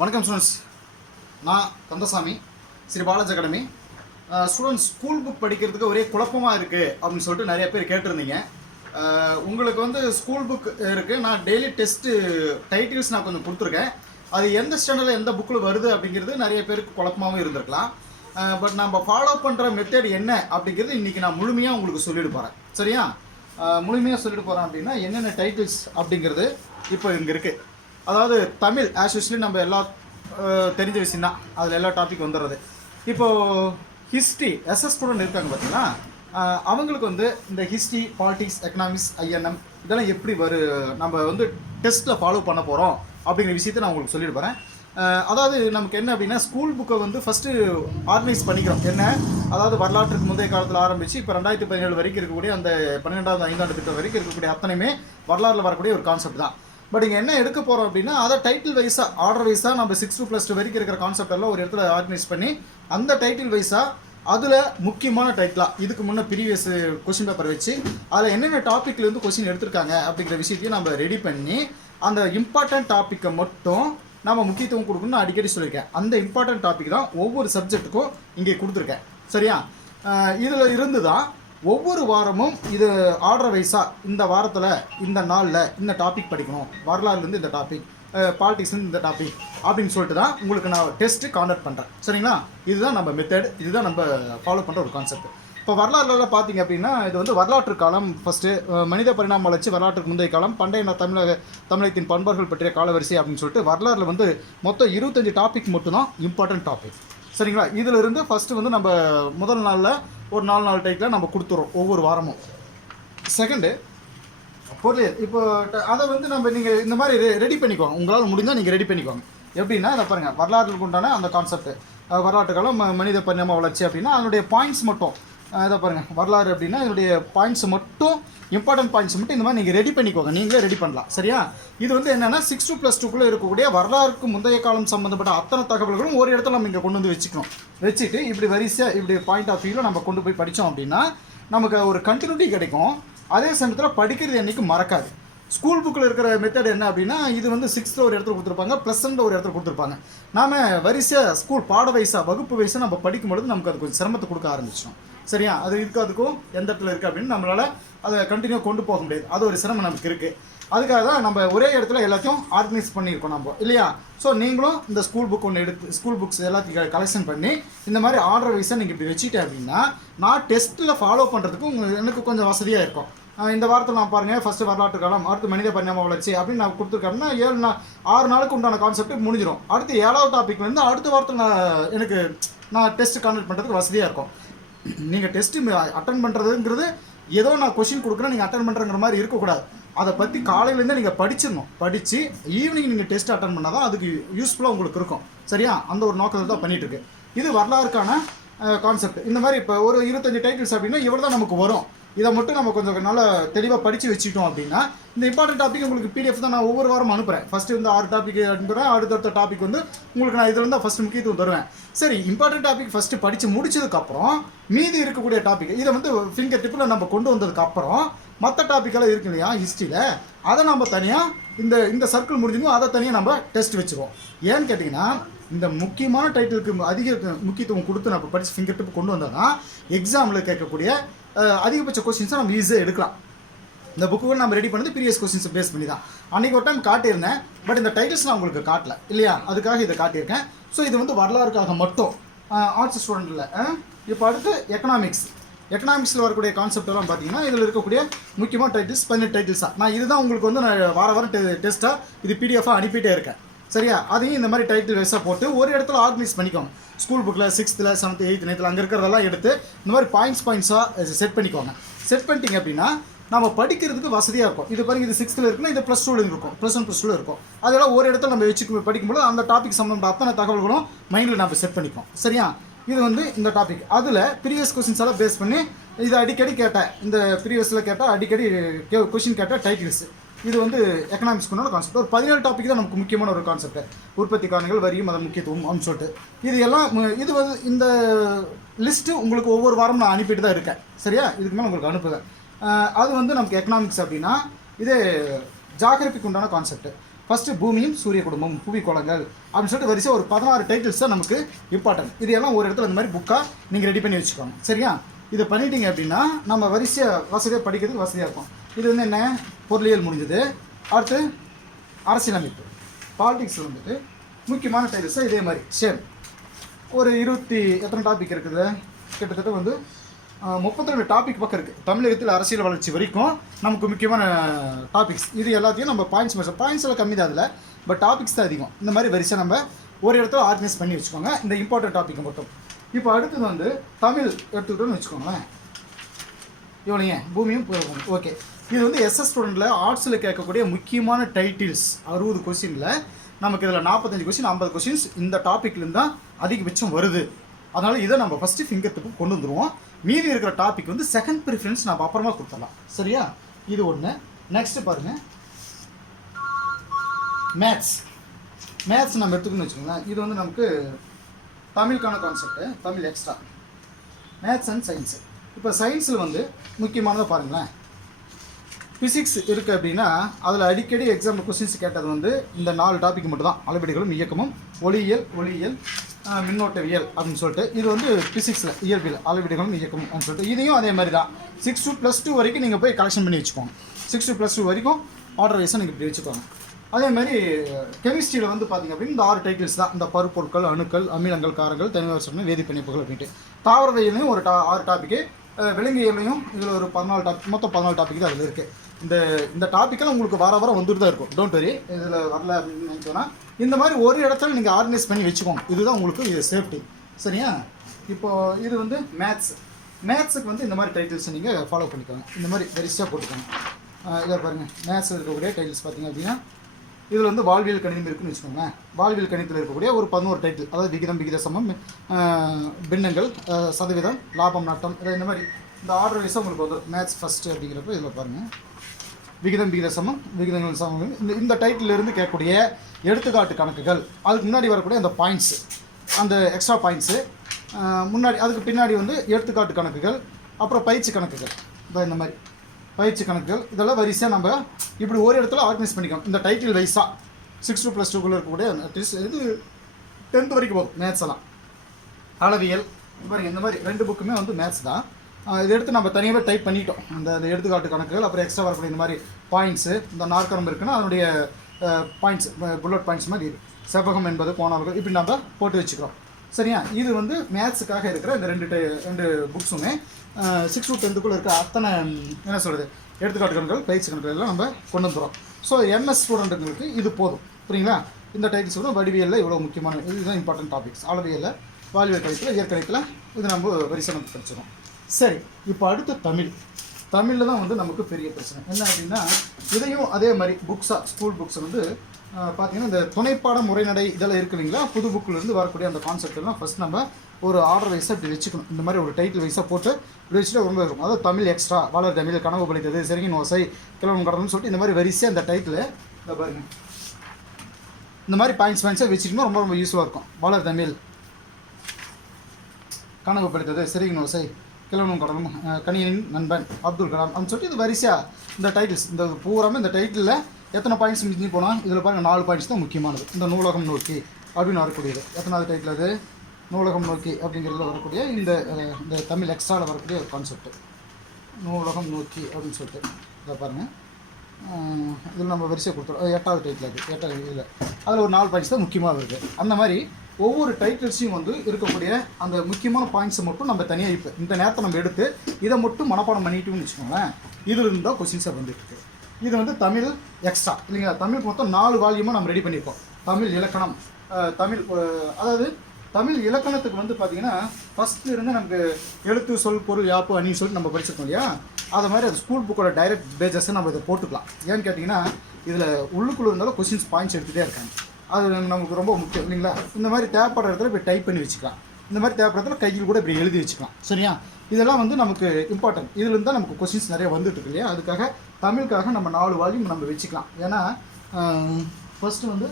வணக்கம் ஸ்டூடெண்ட்ஸ் நான் Kandasamy Sri Balaji academy. Students school book படிக்கிறதுக்கு ஒரே குழப்பமாக இருக்குது அப்படின்னு சொல்லிட்டு நிறைய பேர் கேட்டிருந்தீங்க. உங்களுக்கு வந்து ஸ்கூல் புக் இருக்குது நான் டெய்லி டெஸ்ட்டு டைட்டில்ஸ் நான் கொஞ்சம் கொடுத்துருக்கேன். அது எந்த ஸ்டாண்டர்டில் எந்த புக்கில் வருது அப்படிங்கிறது நிறைய பேருக்கு குழப்பமாகவும் இருந்திருக்கலாம். பட் நம்ம ஃபாலோ பண்ணுற மெத்தட் என்ன அப்படிங்கிறது இன்றைக்கி நான் முழுமையாக உங்களுக்கு சொல்லிட்டு போகிறேன் சரியா? முழுமையாக சொல்லிட்டு போகிறேன் அப்படின்னா என்னென்ன டைட்டில்ஸ் அப்படிங்கிறது இப்போ இங்கே இருக்குது அதாவது தமிழ் ஆஸ் யூஸ்வலி நம்ம எல்லா தெரிஞ்ச விஷயம் தான் அதில் எல்லா டாபிக் வந்துடுறது. இப்போது ஹிஸ்ட்ரி எஸ்எஸ் ஸ்டூடெண்ட் இருக்காங்க பார்த்தீங்கன்னா அவங்களுக்கு வந்து இந்த ஹிஸ்ட்ரி பாலிட்டிக்ஸ் எக்கனாமிக்ஸ் ஐஎன்எம் இதெல்லாம் எப்படி வரு நம்ம வந்து டெஸ்ட்டில் ஃபாலோ பண்ண போகிறோம் அப்படிங்கிற விஷயத்தை நான் உங்களுக்கு சொல்லிட்டு போகிறேன் அதாவது நமக்கு என்ன அப்படின்னா ஸ்கூல் புக்கை வந்து ஃபஸ்ட்டு ஆர்கனைஸ் பண்ணிக்கிறோம். என்ன? அதாவது வரலாற்றுக்கு முந்தைய காலத்தில் ஆரம்பித்து இப்போ ரெண்டாயிரத்தி பதினேழு வரைக்கும் இருக்கக்கூடிய அந்த பன்னிரெண்டாவது ஐந்தாண்டு திட்டம் வரைக்கும் இருக்கக்கூடிய அத்தனையுமே வரலாறுல வரக்கூடிய ஒரு கான்செப்ட் தான். பட் இங்கே என்ன எடுக்க போகிறோம் அப்படின்னா அதை டைட்டில் வைஸாக ஆர்டர் வைஸாக நம்ம சிக்ஸ் டூ ப்ளஸ் டூ வரைக்கும் இருக்கிற கான்செப்ட் எல்லாம் ஒரு இடத்துல ஆர்கனைஸ் பண்ணி அந்த டைட்டில் வைஸாக அதில் முக்கியமான டைட்டிலாக இதுக்கு முன்னே ப்ரீவியஸ் கொஷின் பேப்பர் வச்சு அதில் என்னென்ன டாப்பிக்லேருந்து கொஷின் எடுத்திருக்காங்க அப்படிங்கிற விஷயத்தையும் நம்ம ரெடி பண்ணி அந்த இம்பார்ட்டன்ட் டாப்பிக்கை மட்டும் நம்ம முக்கியத்துவம் கொடுக்கணும்னு அடிக்கடி சொல்லியிருக்கேன். அந்த இம்பார்ட்டன்ட் டாபிக் தான் ஒவ்வொரு சப்ஜெக்ட்டுக்கும் இங்கே கொடுத்துருக்கேன். சரியா? இதில் இருந்து தான் ஒவ்வொரு வாரமும் இது ஆர்டர் வைஸாக இந்த வாரத்தில் இந்த நாளில் இந்த டாபிக் படிக்கணும். வரலாறுலேருந்து இந்த டாபிக் பாலிட்டிக்ஸ்லேருந்து இந்த டாபிக் அப்படின்னு சொல்லிட்டு தான் உங்களுக்கு நான் டெஸ்ட்டு காண்டக்ட் பண்ணுறேன் சரிங்களா? இதுதான் நம்ம மெத்தட் இதுதான் நம்ம ஃபாலோ பண்ணுற ஒரு கான்செப்ட் இப்போ வரலாறுலாம் பார்த்தீங்க அப்படின்னா இது வந்து வரலாற்று காலம் ஃபஸ்ட்டு மனித பரிணாம வளர்ச்சி வரலாற்றுக்கு முந்தைய காலம் பண்டைய தமிழக தமிழகத்தின் பண்பர்கள் பற்றிய காலவரிசை அப்படின்னு சொல்லிட்டு வரலாறில் வந்து மொத்தம் இருபத்தஞ்சு டாபிக் மட்டும்தான் இம்பார்ட்டன்ட் டாபிக் சரிங்களா? இதிலிருந்து ஃபஸ்ட்டு வந்து நம்ம முதல் நாளில் ஒரு நாலு நாலு டைப்பில் நம்ம கொடுத்துறோம் ஒவ்வொரு வாரமும். செகண்டு பொருளியல் இப்போ அதை வந்து நம்ம நீங்கள் இந்த மாதிரி ரெ ரெடி பண்ணிக்கோங்க. உங்களால் முடிஞ்சால் நீங்கள் ரெடி பண்ணிக்கோங்க. எப்படின்னா இதை பாருங்கள் வரலாற்றுக்கு உண்டான அந்த கான்செப்ட் வரலாற்றுக்காலம் ம- மனித பரிணாம வளர்ச்சி அப்படின்னா அதனுடைய பாயிண்ட்ஸ் மட்டும். இதை பாருங்கள் வரலாறு அப்படின்னா இதனுடைய பாயிண்ட்ஸ் மட்டும் இம்பார்ட்டன்ட் பாயிண்ட்ஸ் மட்டும் இந்த மாதிரி நீங்கள் ரெடி பண்ணிக்கோங்க. நீங்களே ரெடி பண்ணலாம். சரியா? இது வந்து என்னென்னா சிக்ஸ் டூ ப்ளஸ் டூக்குள்ளே இருக்கக்கூடிய வரலாறுக்கு முந்தைய காலம் சம்மந்தப்பட்ட அத்தனை தகவல்களும் ஒரு இடத்துல நம்ம இங்கே கொண்டு வந்து வச்சுக்கணும் வச்சுட்டு இப்படி வரிசையாக இப்படி பாயிண்ட் ஆஃப் வியூவில் நம்ம கொண்டு போய் படித்தோம் அப்படின்னா நமக்கு ஒரு கண்டினியூட்டி கிடைக்கும். அதே சமயத்தில் படிக்கிறது என்றைக்கும் மறக்காது. ஸ்கூல் புக்கில் இருக்கிற மெத்தட் என்ன அப்படின்னா இது வந்து சிக்ஸ்த்தில் ஒரு இடத்துல கொடுத்துருப்பாங்க ப்ளஸ் ஒரு இடத்துல கொடுத்துருப்பாங்க. நாம வரிசையாக ஸ்கூல் பாட வயசாக வகுப்பு வயசாக நம்ம படிக்கும் பொழுது நமக்கு அது கொஞ்சம் சிரமத்தை கொடுக்க ஆரம்பிச்சிடும். சரியா? அது இதுக்கு அதுக்கும் எந்த இடத்துல இருக்குது அப்படின்னு நம்மளால் அதை கண்டினியூ கொண்டு போக முடியாது. அது ஒரு சிரமம் நமக்கு இருக்குது அதுக்காக தான் நம்ம ஒரே இடத்துல எல்லாத்தையும் ஆர்கனைஸ் பண்ணியிருக்கோம் நம்ம. இல்லையா? ஸோ நீங்களும் இந்த ஸ்கூல் புக் ஒன்று எடுத்து ஸ்கூல் புக்ஸ் எல்லாத்தையும் கலெக்ஷன் பண்ணி இந்த மாதிரி ஆர்டர் வைஸாக நீங்கள் இப்படி வச்சுட்டேன் அப்படின்னா நான் டெஸ்ட்டில் ஃபாலோ பண்ணுறதுக்கு உங்களுக்கு எனக்கு கொஞ்சம் வசதியாக இருக்கும். இந்த வாரத்தில் நான் பாருங்கள் ஃபஸ்ட்டு வரலாற்று காலம் அடுத்து மனித பரிணாம வளர்ச்சி அப்படின்னு நான் கொடுத்துருக்கேன்னா ஏழு நாள் ஆறு நாளுக்கு உண்டான கான்செப்ட் முடிஞ்சிடும் அடுத்து ஏழாவது டாபிக் வந்து அடுத்த வாரத்தில் நான் எனக்கு நான் டெஸ்ட் கான்டக்ட் பண்ணுறதுக்கு வசதியாக இருக்கும். நீங்கள் டெஸ்ட்டு அட்டன் பண்ணுறதுங்கிறது ஏதோ நான் கொஷின் கொடுக்குறேன் நீங்கள் அட்டன் பண்ணுறங்கிற மாதிரி இருக்கக்கூடாது. அதை பற்றி காலையிலேருந்தே நீங்கள் படிச்சிடணும். படித்து ஈவினிங் நீங்கள் டெஸ்ட் அட்டன் பண்ணால் தான் அதுக்கு யூஸ்ஃபுல்லாக உங்களுக்கு இருக்கும். சரியா? அந்த ஒரு நோக்கத்தில் தான் பண்ணிட்டு இருக்கு. இது வரலாறுக்கான கான்செப்ட் இந்த மாதிரி இப்போ ஒரு இருபத்தஞ்சு டைட்டில்ஸ் அப்படின்னா இவ்வளோ தான் நமக்கு வரும். இதை மட்டும் நம்ம கொஞ்சம் நல்லா தெளிவாக படித்து வச்சுக்கிட்டோம் அப்படின்னா இந்த இம்பார்ட்டன்ட் டாபிக் உங்களுக்கு பிடிஎஃப் தான் நான் ஒவ்வொரு வாரம் அனுப்புகிறேன் ஃபஸ்ட்டு வந்து ஆறு டாபிக் அனுப்புகிறேன் அடுத்தடுத்த டாபிக் வந்து உங்களுக்கு நான் இதில் இருந்தால் ஃபஸ்ட்டு முக்கியத்துவம் தருவேன். சரி இம்பார்ட்டன்ட் டாபிக் ஃபஸ்ட்டு படித்து முடிச்சதுக்கப்புறம் மீதி இருக்கக்கூடிய டாபிக் இதை வந்து ஃபிங்கர் டிப்பில் நம்ம கொண்டு வந்ததுக்கப்புறம் மற்ற டாப்பிக்கெல்லாம் இருக்கு இல்லையா ஹிஸ்ட்ரியில் அதை நம்ம தனியாக இந்த இந்த சர்க்கிள் முடிஞ்சுமோ அதை தனியாக நம்ம டெஸ்ட் வச்சுருவோம் ஏன்னு கேட்டிங்கன்னா இந்த முக்கியமான டைட்டிலுக்கு அதிக முக்கியத்துவம் கொடுத்து நம்ம படித்து ஃபிங்கர் டிப் கொண்டு வந்தால் தான் எக்ஸாமில் கேட்கக்கூடிய அதிகபட்ச கொஸ்டின்ஸை நம்ம ஈஸியாக எடுக்கலாம். இந்த புக்கு நம்ம ரெடி பண்ணது ப்ரீவியஸ் கொஸ்டின்ஸை பேஸ் பண்ணி தான். அன்றைக்கி ஒரு டைம் காட்டியிருந்தேன் பட் இந்த டைட்டில்ஸ் நான் உங்களுக்கு காட்டல. இல்லையா? அதுக்காக இதை காட்டியிருக்கேன். ஸோ இது வந்து வரலாறுக்காக மட்டும். ஆர்ட்ஸ் ஸ்டூடெண்ட்டில் இப்போ அடுத்து எக்கனாமிக்ஸ் எக்கனாமிக்ஸில் வரக்கூடிய கான்செப்ட் எல்லாம் பார்த்தீங்கன்னா இதில் இருக்கக்கூடிய முக்கியமான டைட்டில்ஸ் பதினெட்டு டைட்டில்ஸாக நான் இதுதான் உங்களுக்கு வந்து நான் வார வாரம் டெஸ்ட்டாக இது பிடிஎஃபாக அனுப்பிட்டே இருக்கேன். சரியா? அதையும் இந்த மாதிரி டைட்டில் வைஸாக போட்டு ஒரு இடத்துல ஆர்கனைஸ் பண்ணிக்கோங்க. ஸ்கூல் புக்கில் சிக்ஸ்த்தில் செவன்த் எயித் நைத்தில் அங்கே இருக்கிறதெல்லாம் எடுத்து இந்த மாதிரி பாயிண்ட்ஸ் பாயிண்ட்ஸாக செட் பண்ணிக்கோங்க. செட் பண்ணிட்டீங்க அப்படின்னா நம்ம படிக்கிறதுக்கு வசதியாக இருக்கும். இது பாருங்க இது சிக்ஸ்த்தில் இருக்குன்னா இது ப்ளஸ் டூவில் இருக்கும். ப்ளஸ் ஒன் ப்ளஸ் டூவில் இருக்கும். அதெல்லாம் ஒரு இடத்துல நம்ம வச்சு படிக்கும்போது அந்த டாபிக் சம்மந்தப்பட்ட அத்தனை தகவல்களும் மைண்டில் நம்ம செட் பண்ணிப்போம். சரியா? இது வந்து இந்த டாபிக் அதில் ப்ரீவியஸ் கொஸ்டின்ஸ் எல்லாம் பேஸ் பண்ணி இதை அடிக்கடி கேட்டேன். இந்த ப்ரீவியஸில் கேட்டால் அடிக்கடி கொஷின் கேட்டால் டைட்டில்ஸ் இது வந்து எக்கனாமிக்ஸ்க்குள்ள கான்செப்ட் ஒரு பதினேழு டாபிக் தான் நமக்கு முக்கியமான ஒரு கான்செப்ட் உற்பத்தி காரணங்கள் வரியும் அதன் முக்கியத்துவம் அப்படின்னு சொல்லிட்டு. இது எல்லாம் இது வந்து இந்த லிஸ்ட்டு உங்களுக்கு ஒவ்வொரு வாரம் நான் அனுப்பிட்டு தான் இருக்கேன். சரியா? இதுக்கு மேலே உங்களுக்கு அனுப்புவேன் அது வந்து நமக்கு எக்கனாமிக்ஸ் அப்படின்னா இது ஜாகிரபிக்கு உண்டான கான்செப்ட் ஃபஸ்ட்டு பூமியும் சூரிய குடும்பம் புவி குளங்கள் அப்படின்னு சொல்லிட்டு வரிசை ஒரு பதினாறு டைட்டில்ஸ் தான் நமக்கு இம்பார்ட்டன்ட் இது எல்லாம் ஒரு இடத்துல இந்த மாதிரி புக்காக நீங்கள் ரெடி பண்ணி வச்சுக்கோங்க. சரியா? இதை பண்ணிட்டீங்க அப்படின்னா நம்ம வரிசையாக வசதியாக படிக்கிறதுக்கு வசதியாக இருக்கும். இது வந்து என்ன? பொருளியல் முடிஞ்சது. அடுத்து அரசியலமைப்பு. பாலிடிக்ஸ் வந்துட்டு முக்கியமான டைட்டில்ஸாக இதே மாதிரி. சேம் ஒரு இருபத்தி எத்தனை டாபிக் இருக்குது? கிட்டத்தட்ட வந்து முப்பத்தி ரெண்டு டாபிக் பக்கம் இருக்குது தமிழகத்தில் அரசியல் வளர்ச்சி வரைக்கும் நமக்கு முக்கியமான டாபிக்ஸ் இது எல்லாத்தையும் நம்ம பாயிண்ட்ஸ் மெஷர் பாயிண்ட்ஸ் எல்லாம் கம்மி தான் அதில். பட் டாபிக்ஸ் தான் அதிகம். இந்த மாதிரி வரிசை நம்ம ஒரு இடத்துல ஆர்கனைஸ் பண்ணி வச்சுக்கோங்க. இந்த இம்பார்ட்டன்ட் டாப்பிக்கை மட்டும். இப்போ அடுத்தது வந்து தமிழ் எடுத்துக்கிட்டோன்னு வச்சுக்கோங்களேன். இவ்வளோங்க பூமியும் ஓகே இது வந்து எஸ்எஸ் ஸ்டூடெண்ட்டில் ஆர்ட்ஸில் கேட்கக்கூடிய முக்கியமான டைட்டில்ஸ் அறுபது கொஸ்டினில் நமக்கு இதில் நாற்பத்தஞ்சு கொஸ்டின் ஐம்பது கொஸ்டின்ஸ் இந்த டாப்பிக்லேருந்து தான் அதிகபட்சம் வருது. அதனால் இதை நம்ம ஃபஸ்ட்டு ஃபிங்கர் டிப்பு கொண்டு வந்துடுவோம் மீதி இருக்கிற டாபிக் வந்து செகண்ட் ப்ரிஃபரன்ஸ் நம்ம அப்புறமா கொடுத்துடலாம். சரியா? இது ஒன்று நெக்ஸ்ட் பாருங்கள் மேத்ஸ் மேத்ஸ் நம்ம எடுத்துக்கணும்னு வச்சுக்கோங்களேன். இது வந்து நமக்கு தமிழுக்கான concept Tamil extra maths and science இப்போ சயின்ஸில் வந்து முக்கியமானதை பாருங்களேன். ஃபிசிக்ஸ் இருக்குது அப்படின்னா அதில் அடிக்கடி எக்ஸாம் கொஸ்டின்ஸ் கேட்டது வந்து இந்த நாலு டாபிக் மட்டும் தான் அளவீடுகளும் இயக்கமும் ஒளியியல் ஒளியியல் மின்னோட்டவியல் அப்படின்னு சொல்லிட்டு. இது வந்து ஃபிசிக்ஸில் இயற்பியல் அளவீடுகளும் இயக்கமும் அப்படின்னு சொல்லிட்டு. இதையும் அதே மாதிரி தான். சிக்ஸ் டூ ப்ளஸ் டூ வரைக்கும் நீங்கள் போய் கலெக்ஷன் பண்ணி வச்சுக்கோங்க. சிக்ஸ் டூ ப்ளஸ் டூ வரைக்கும் ஆர்டர் வைஸாக நீங்கள் இப்படி வச்சுக்கோங்க. அதே மாதிரி கெமிஸ்ட்ரியில் வந்து பார்த்தீங்க அப்படின்னா இந்த ஆறு டைட்டில்ஸ் தான். இந்த பருப்பொருட்கள் அணுக்கள் அமிலங்கள் காரங்கள் தனிவரிசனம் வேதிப்பிணைப்புகள் அப்படின்ட்டு. தாவரவியலையும் ஒரு டா ஆறு டாப்பிக்கு விலங்கியலையும் இதில் ஒரு பதினாலு டாபிக் மொத்தம் பதினாலு டாபிக் தான் அதில் இருக்குது இந்த இந்த டாப்பிக்கெல்லாம் உங்களுக்கு வார வாரம் வந்துட்டு தான் இருக்கும். டோன்ட் வரி இதில் வரல அப்படின்னு நினச்சோன்னா இந்த மாதிரி ஒரு இடத்துல நீங்கள் ஆர்கனைஸ் பண்ணி வச்சுக்கோங்க. இதுதான் உங்களுக்கு இது சேஃப்டி சரியா? இப்போது இது வந்து மேத்ஸ் மேத்ஸுக்கு வந்து இந்த மாதிரி டைட்டில்ஸ் நீங்கள் ஃபாலோ பண்ணிக்கோங்க. இந்த மாதிரி வரிசையாக போட்டுக்கோங்க. இதை பாருங்கள் மேத்ஸ் இருக்கக்கூடிய டைட்டில்ஸ் பார்த்தீங்க அப்படின்னா இதில் வந்து வாழ்வியல் கணிதம் இருக்குன்னு வச்சுக்கோங்களேன். வாழ்வியல் கணிதத்தில் இருக்கக்கூடிய ஒரு பதினோரு டைட்டில் அதாவது விகிதம் விகித சமம் பின்னங்கள் சதவீதம் லாபம் நட்டம் இதை இந்த மாதிரி இந்த ஆர்டர் வைஸாக உங்களுக்கு வந்துடும் மேத்ஸ் ஃபஸ்ட்டு அப்படிங்கிறப்ப இதில் பாருங்கள் விகிதம் விகித சமம் விகிதங்கள் சமம். இந்த இந்த டைட்டிலிருந்து கேட்கக்கூடிய எடுத்துக்காட்டு கணக்குகள் அதுக்கு முன்னாடி வரக்கூடிய அந்த பாயிண்ட்ஸ் அந்த எக்ஸ்ட்ரா பாயிண்ட்ஸு முன்னாடி அதுக்கு பின்னாடி வந்து எடுத்துக்காட்டு கணக்குகள் அப்புறம் பயிற்சி கணக்குகள். இந்த மாதிரி. பயிற்சி கணக்குகள் இதெல்லாம் வரிசையாக நம்ம இப்படி ஒரு இடத்துல ஆர்கனைஸ் பண்ணிக்கணும். இந்த டைட்டில் வைஸாக சிக்ஸ் டூ ப்ளஸ் டூக்குள்ளே இருக்கக்கூடிய அட்லீஸ்ட் இது டென்த் வரைக்கும் போகும் மேத்ஸ் எல்லாம். அளவியல் பாருங்கள் இந்த மாதிரி ரெண்டு புக்குமே வந்து மேத்ஸ் தான். இதை எடுத்து நம்ம தனியாகவே டைப் பண்ணிட்டோம் அந்த அந்த எடுத்துக்காட்டு கணக்குகள் அப்புறம் எக்ஸ்ட்ரா வரக்கூடிய இந்த மாதிரி பாயிண்ட்ஸு இந்த நாற்கரம் இருக்குன்னா அதனுடைய பாயிண்ட்ஸ் புல்லட் பாயிண்ட்ஸ் மாதிரி செவ்வகம் என்பது கோணால்கள் இப்படி நம்ம போட்டு வச்சுக்கிறோம். சரியா? இது வந்து மேத்ஸுக்காக இருக்கிற இந்த ரெண்டு ரெண்டு புக்ஸுமே சிக்ஸ் டு டென்த்துக்குள்ளே இருக்க அத்தனை என்ன சொல்கிறது எடுத்துக்காட்டு கணக்குகள் பயிற்சி கணக்குகள் எல்லாம் நம்ம கொண்டு வந்துடுறோம். ஸோ எம்எஸ் ஸ்டூடெண்ட்டுங்களுக்கு இது போதும். புரியுங்களா? இந்த டைட்டில்ஸ் கூட வடிவியலில் இவ்வளோ முக்கியமான இதுதான் இம்பார்ட்டன்ட் டாபிக்ஸ் அளவியலில் வாழ்வியல் கணித்தில் இயற்கணித்தில் இது நம்ம வரிசை நம்ம படிச்சிடும் சரி இப்போ அடுத்து தமிழ். தமிழில் தான் வந்து நமக்கு பெரிய பிரச்சனை. என்ன அப்படின்னா இதையும் அதே மாதிரி புக்ஸாக ஸ்கூல் புக்ஸ் வந்து பார்த்தீங்கன்னா இந்த துணைப்பாட முறைநடை இதெல்லாம் இருக்கு இல்லைங்களா? புது bookல வரக்கூடிய அந்த கான்செப்ட் எல்லாம் ஃபஸ்ட் நம்ம ஒரு ஆர்டர் வைஸாக இப்படி வச்சுக்கணும். இந்த மாதிரி ஒரு டைட்டில் வைஸாக போட்டு இப்படி வச்சுட்டு ரொம்ப இருக்கும். அதாவது தமிழ் எக்ஸ்ட்ரா வளர் தமிழ் கனவு பழித்தது செருகின் ஓசை கிழவன் கடவுள்னு சொல்லிட்டு இந்த மாதிரி வரிசையாக அந்த டைட்டில் இந்த பாருங்க. இந்த மாதிரி பாயிண்ட்ஸ் பாயிண்ட்ஸாக வச்சுக்கணும் ரொம்ப ரொம்ப யூஸ்ஃபுல்லாக இருக்கும். வளர் தமிழ் கனவு படித்தது செருகின் ஓசை கிழவனும் கடலும் கணியனின் நண்பன் அப்துல் கலாம் அப்படின்னு சொல்லிட்டு இது வரிசையாக இந்த டைட்டில்ஸ் இந்த பூராமே இந்த டைட்டிலில் எத்தனை பாயிண்ட்ஸ் மிஞ்சி போனால் இதில் பாருங்கள் நாலு பாயிண்ட்ஸ் தான் முக்கியமானது. இந்த நூலகம் நோக்கி அப்படின்னு வரக்கூடியது. எத்தனாவது டைட்டில் அது? நூலகம் நோக்கி அப்படிங்கிறதுல வரக்கூடிய இந்த இந்த தமிழ் எக்ஸ்ட்ராவில் வரக்கூடிய ஒரு கான்செப்ட் நூலகம் நோக்கி அப்படின்னு சொல்லிட்டு. இதை பாருங்கள் இதில் நம்ம வரிசையை கொடுத்துருவோம் எட்டாவது டைட்டில் அது. எட்டாவது இதில் அதில் ஒரு நாலு பாயிண்ட்ஸ் தான் முக்கியமாக இருக்குது அந்த மாதிரி ஒவ்வொரு டைட்டில்ஸையும் வந்து இருக்கக்கூடிய அந்த முக்கியமான பாயிண்ட்ஸை மட்டும் நம்ம தனியாக இப்போ இந்த நேரத்தை நம்ம எடுத்து இதை மட்டும் மனப்பாடம் பண்ணிட்டோம்னு வச்சுக்கோங்களேன். இதில் இருந்தால் கொஸ்டின்ஸாக வந்துட்டு இருக்கு. இது வந்து தமிழ் எக்ஸ்ட்ரா இல்லைங்களா? தமிழ் மொத்தம் நாலு வால்யூமாக நம்ம ரெடி பண்ணியிருக்கோம். தமிழ் இலக்கணம். தமிழ் அதாவது தமிழ் இலக்கணத்துக்கு வந்து பார்த்தீங்கன்னா ஃபஸ்ட்டு இருந்து நமக்கு எழுத்து சொல் பொருள் யாப்பு அணின்னு சொல்லிட்டு நம்ம படிச்சிருக்கோம் இல்லையா? அது மாதிரி அது ஸ்கூல் புக்கோட டைரக்ட் பேஜஸை நம்ம இதை போட்டுக்கலாம். ஏன்னு கேட்டிங்கன்னா இதில் உள்ளுக்குள்ளே இருந்தாலும் கொஸ்டின்ஸ் பாயிண்ட்ஸ் எடுத்துகிட்டே இருக்காங்க. அது நமக்கு ரொம்ப முக்கியம் இல்லைங்களா? இந்த மாதிரி தேவைப்படுற இடத்துல இப்படி டைப் பண்ணி வச்சுக்கலாம். இந்த மாதிரி தேவைப்படுற இடத்துல கையில் கூட இப்படி எழுதி வச்சுக்கலாம். சரியா? இதெல்லாம் வந்து நமக்கு இம்பார்ட்டன்ட் இதுலேருந்து தான் நமக்கு கொஸ்டின்ஸ் நிறைய வந்துட்டு இருக்கு இல்லையா? அதுக்காக தமிழுக்காக நம்ம நாலு வால்யூம் நம்ம வச்சுக்கலாம். ஏன்னா ஃபஸ்ட்டு வந்து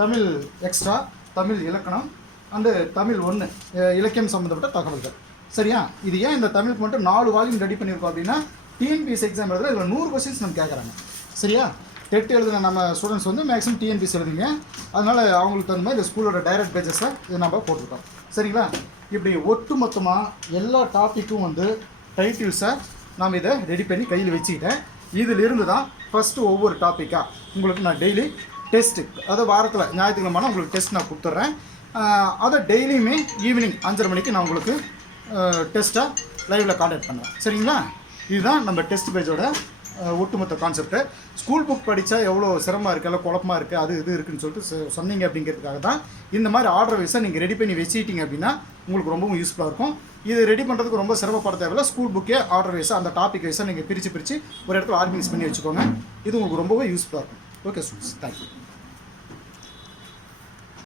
தமிழ் எக்ஸ்ட்ரா தமிழ் இலக்கணம் அந்த தமிழ் ஒன்று இலக்கியம் சம்மந்தப்பட்ட தகவல்கள். சரியா? இது ஏன் இந்த தமிழுக்கு மட்டும் நாலு வால்யூம் ரெடி பண்ணியிருக்கோம் அப்படின்னா டிஎன்பிஎஸ் எக்ஸாம் எழுதுல இதில் நூறு கொஸ்டின்ஸ் நம்ம கேட்குறாங்க. சரியா? டெட் எழுதின நம்ம ஸ்டூடெண்ட்ஸ் வந்து மேக்ஸிமம் டிஎன்பிஎஸ் எழுதுங்க. அதனால் அவங்களுக்கு தகுந்த மாதிரி இந்த ஸ்கூலோட டைரக்ட் பேஜஸை இது நம்ம போட்டிருக்கோம். சரிங்களா? இப்படி ஒட்டு மொத்தமாக எல்லா டாப்பிக்கும் வந்து டைட்டில்ஸை நாம் இதை ரெடி பண்ணி கையில் வச்சுக்கிட்டேன். இதிலிருந்து தான் ஃபஸ்ட்டு ஒவ்வொரு டாப்பிக்காக உங்களுக்கு நான் டெய்லி டெஸ்ட்டு அதாவது வாரத்தில் ஞாயிற்றுக்கிழமை உங்களுக்கு டெஸ்ட் நான் கொடுத்துட்றேன் அதை டெய்லியுமே ஈவினிங் அஞ்சரை மணிக்கு நான் உங்களுக்கு டெஸ்ட்டாக லைவில் காண்டாக்ட் பண்ணுவேன். சரிங்களா? இதுதான் நம்ம டெஸ்ட் பேஜோட ஒட்டுமொத்த கான்செப்ட்டு ஸ்கூல் புக் படித்தா எவ்வளோ சிரமமாக இருக்குது எல்லாம் குழப்பமாக இருக்குது அது இது இருக்குன்னு சொல்லிட்டு சொ- சொன்னீங்க அப்படிங்கிறதுக்காக தான் இந்த மாதிரி ஆர்டர் வைஸாக நீங்கள் ரெடி பண்ணி வச்சுக்கிட்டீங்க அப்படின்னா உங்களுக்கு ரொம்பவும் யூஸ்ஃபுல்லாக இருக்கும். இது ரெடி பண்ணுறதுக்கு ரொம்ப சிரமப்பட தேவையில்ல. ஸ்கூல் புக்கே ஆர்டர் வைஸாக அந்த டாபிக் வைஸாக நீங்கள் பிரித்து பிரித்து ஒரு இடத்துல ஆர்கனைஸ் பண்ணி வச்சுக்கோங்க. இது உங்களுக்கு ரொம்பவே யூஸ்ஃபுல்லாக இருக்கும். Okay students thank you